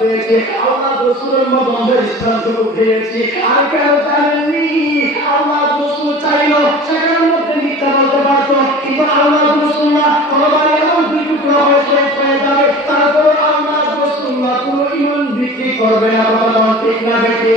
পেয়েছি, আল্লাহ রাসূলের মদদে ইসলাম শুরু পেয়েছি। আর কেন জানেননি? আল্লাহ রাসূল চাইলো সেখানের মধ্যে মিথ্যা বলতে পারতো, কিন্তু আল্লাহ রাসূল না, তরবারি এমন দুই টুকরা হয়ে যাবে, তারপর আল্লাহ রাসূল না কোনো ঈমান বিক্রি করবে না। বাবা ঠিক না বেটে?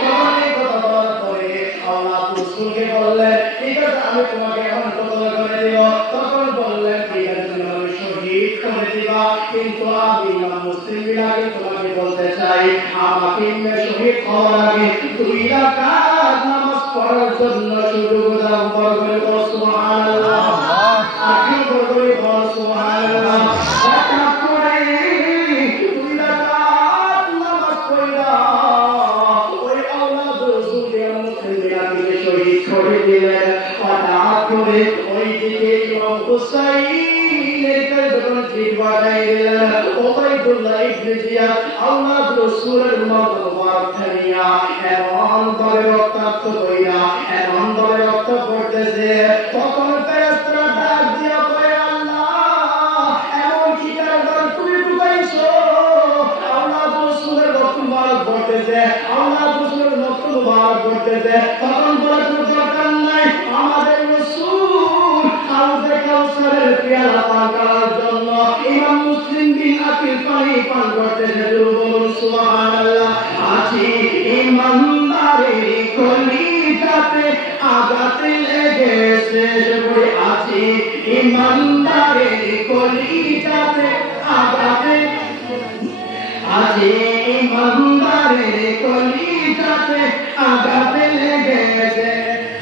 তখন এই কথা বলার পরে আল্লাহ রাসূলকে বললেন, ঠিক আছে আমি তোমাকে এখন কতল করে দিব। তখন বললেন, ঠিক আছে তুমি আমাকে শহীদ করে দিবা, কিন্তু আমি ইমাম মুসলিম বিলাকে তোমাকে বলতে চাই, আমাকে শহীদ হওয়ার আগে 2 রাকাত নামাজ পড়ার জন্য সুযোগ দাও। বলবেন সুবহানাল্লাহ, আগে বলবেন সুবহানাল্লাহ। হঠাৎ করে 2 রাকাত নামাজ পড়া ওই আওলাদ রাসূল মুসলিম বিলাকে শহীদ করে দিলেন। হঠাৎ করে ওই দিকে ইমাম হুসাইনের যখন ঠিক বাড়াই দিলেন, ওবাইদুল্লাহ ইবনে জিয়াদ আল্লাহ রাসূলের মুবারক খানিয়া এমন ভাবে রক্তাক্ত হইয়া এমন ভাবে রক্ত পড়তেছে, তখন ফেরেশতারা ডাক দিয়া কয়, আল্লাহ এমন কি কারণ তুমি ঢুকাইছো? আল্লাহ রাসূলের রক্ত মুবারক পড়তেছে, আল্লাহ রাসূলের রক্ত মুবারক পড়তেছে। তখন বলে কোনো দরকার নাই, আমাদের রাসূল হাউজে কাউসারের পেয়ালা পান করার জন্য ইমাম মুসলিম বিন আকিল পানি পান করতেছে। বলুন সুবহানাল্লাহ। আছি ইমানদারের কলিজাতে আঘাত লেগেছে, বলে আছি ইমানদারের কলিজাতে আঘাত, আছি ইমানদারের কলিজাতে আঘাত লেগেছে।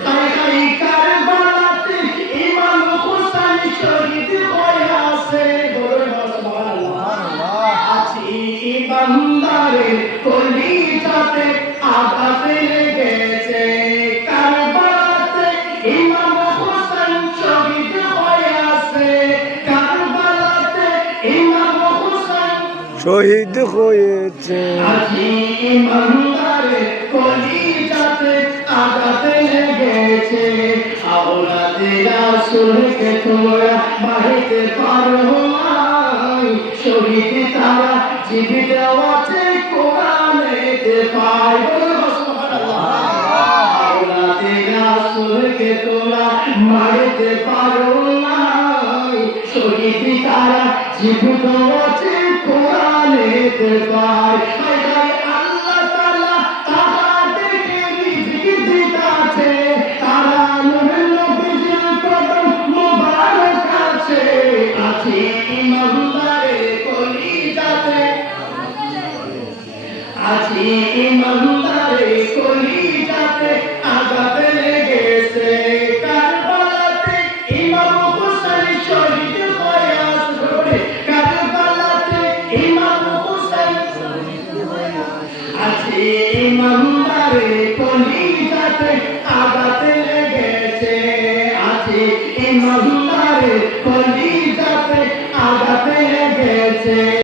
হায় হায় কারবালাতে ইমাম হুসাইন শহীদ হয়েছে। বলুন সুবহানাল্লাহ। আছি ইমানদারের কলিজাতে আঘাত লেগেছে, কারবালাতে ইমাম হুসাইন শহীদ হয়েছে, কারবালাতে ইমাম হুসাইন শহীদ হয়েছে। আছি ইমানদারের কলিজাতে আঘাত লেগেছে, আওলাদে রাসূলকে তোমরা মারতে পারো নাই, শহীদ তারা জীবিত আছে কোরআনেতে পাই। বলো সুবহানাল্লাহ। আওলাদে রাসূলকে তোমরা মারতে পারো নাই, শহীদ তারা জীবিত আছে কোরআনেতে পাই। হায় হায় আল্লাহ তাআলা তাহাদেরকে রিজিক দিতাছে, তারা নূরের নবীজির কদম মুবারক আছে। আছে ইমানদারের কলিজাতে, আছে ইমানদারের কলিজাতে আঘাত লেগেছে, কারবালাতে ইমাম হুসাইন শহীদ হয়েছে, কারবালাতে ইমাম হুসাইন শহীদ হয়েছে। আছে ইমানদারের কলিজাতে আঘাত লেগেছে, আছে ইমানদারের কলিজাতে আঘাত লেগেছে।